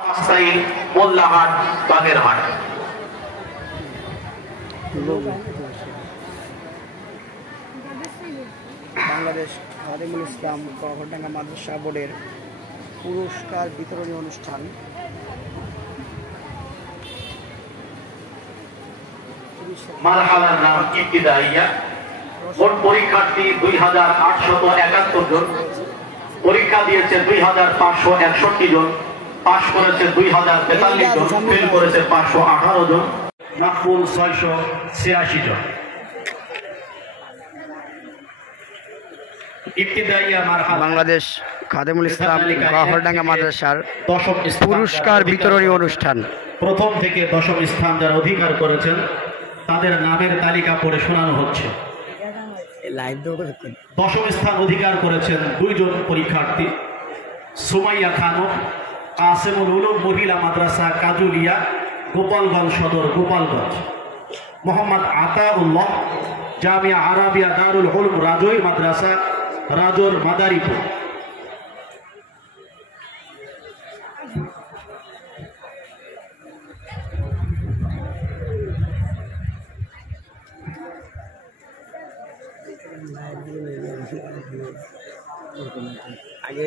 মোল্লাহাট বাগেরহাট। বাংলাদেশ খাদিমুল ইসলাম গহরডাঙ্গা মাদ্রাসা বোর্ডের পুরস্কার বিতরণী অনুষ্ঠান। মারহালার নাম ইবতিদাইয়া। মোট পরীক্ষার্থী 2871 জন, পরীক্ষা দিয়েছে 2561 জন, পাশ করেছে 2043 জন, ফেল করেছে 518 জন, মাকবুল 686 জন। ইবতিদাইয়া মারহালা বাংলাদেশ খাদিমুল ইসলাম গহরডাঙ্গা মাদ্রাসার পুরস্কার বিতরণী অনুষ্ঠান। প্রথম থেকে দশম স্থান যারা অধিকার করেছেন তাদের নামের তালিকা পড়ে শোনানো হচ্ছে। দশম স্থান অধিকার করেছেন 2 জন পরীক্ষার্থী, সুমাইয়া খানম, কাসেমুল উলুম মহিলা মাদ্রাসা কাজুলিয়া, গোপালগঞ্জ সদর, গোপালগঞ্জ। মোহাম্মদ আতাউল্লাহ, জামিয়া আরাবিয়া দারুল উলুম রাজৈর মাদ্রাসা, রাজোর, মাদারীপুর। আগে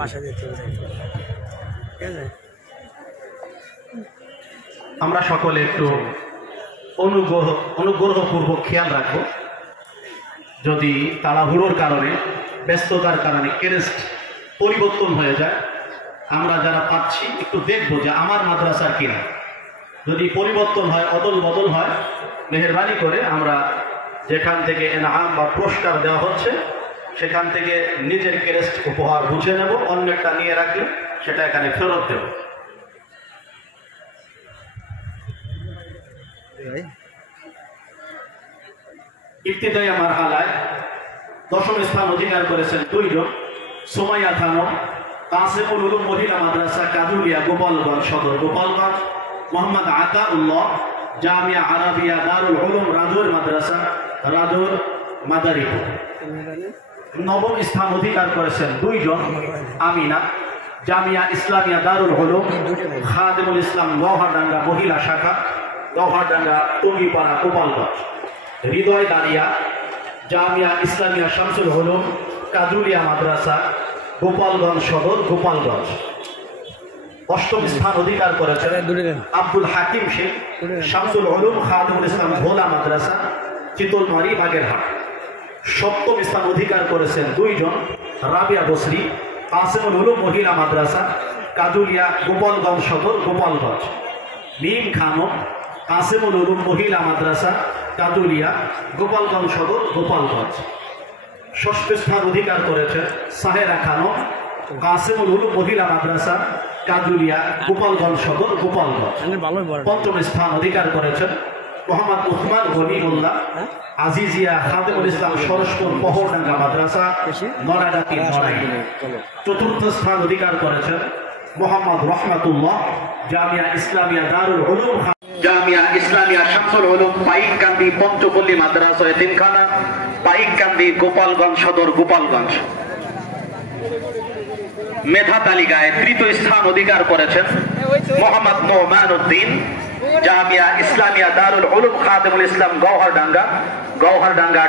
বাসা যেতে ঠিক আছে। আমরা সকলে একটু অনুগ্রহপূর্বক খেয়াল রাখবো, যদি তাড়াহুড়োর কারণে, ব্যস্ততার কারণে ক্রেস্ট পরিবর্তন হয়ে যায়, আমরা যারা পাচ্ছি একটু দেখবো যে আমার মাদ্রাসার কিনা। যদি পরিবর্তন হয়, অদল বদল হয়, মেহেরবানি করে আমরা যেখান থেকে এনাম বা পুরস্কার দেওয়া হচ্ছে সেখান থেকে নিজের ক্রেস্ট উপহার বুঝে নেব, অন্যটা নিয়ে রাখলে সেটা এখানে ফেরত দেব। ইবতিদাইয়া মারহালায় দশম স্থান অধিকার করেছেন 2 জন, সুমাইয়া খানম, কাসেমুল উলুম মহিলা মাদ্রাসা কাজুলিয়া, গোপালগঞ্জ সদর, গোপালগঞ্জ। মোহাম্মদ আতাউল্লাহ, জামিয়া আরাবিয়া দারুল উলুম রাজৌর মাদ্রাসা, রাজৌর, মাদারীপুর। নবম স্থান অধিকার করেছেন 2 জন, আমিনা, জামিয়া ইসলামিয়া দারুল উলুম খাদিমুল ইসলাম গহরডাঙ্গা মহিলা শাখা, গহরডাঙ্গা টঙ্গিপাড়া, গোপালগঞ্জ। হৃদয় দারিয়া, জামিয়া ইসলামিয়া শামসুল উলুম কাজুলিয়া মাদ্রাসা, গোপালগঞ্জ সদর, গোপালগঞ্জ। অষ্টম স্থান অধিকার করেছেন আব্দুল হাকিম শেখ, শামসুল উলুম খাদিমুল ইসলাম ভোলা মাদ্রাসা, চিতলমারি, বাগেরহাট। সপ্তম স্থান অধিকার করেছেন 2 জন, রাবিয়া বসরি, কাসেমুল উলুম মহিলা মাদ্রাসা কাজুলিয়া, গোপালগঞ্জ সদর, গোপালগঞ্জ। মিম খানম, কাসেমুল উলুম মহিলা মাদ্রাসা কাজুলিয়া, গোপালগঞ্জ সদর, গোপালগঞ্জ। ষষ্ঠ স্থান অধিকার করেছেন সাহেরা খানম, কাসেমুল উলুম মহিলা মাদ্রাসা কাজুলিয়া, গোপালগঞ্জ সদর, গোপালগঞ্জ। পঞ্চম স্থান অধিকার করেছেন মোহাম্মদ উসমান গনিউল্লাহ, আজিজিয়া খাদিমুল ইসলাম সরসপুর পহরডাঙ্গা মাদ্রাসা, নড়াডাকি, নড়াই। চতুর্থ স্থান অধিকার করেছেন মোহাম্মদ রহমাতুল্লাহ, জামিয়া ইসলামিয়া দারুল উলুম, জামিয়া ইসলামিয়া শামসুল উলুম পাইককান্দি পঞ্চপল্লী মাদ্রাসা এতিমখানা, পাইককান্দি, গোপালগঞ্জ সদর, গোপালগঞ্জ। মেধা তালিকায় 3য় স্থান অধিকার করেছেন মোহাম্মদ নোমান উদ্দিন, জামিয়া ইসলামিয়া দারুল উলুম খাদিমুল ইসলাম গওহরডাঙ্গা, গওহরডাঙ্গা।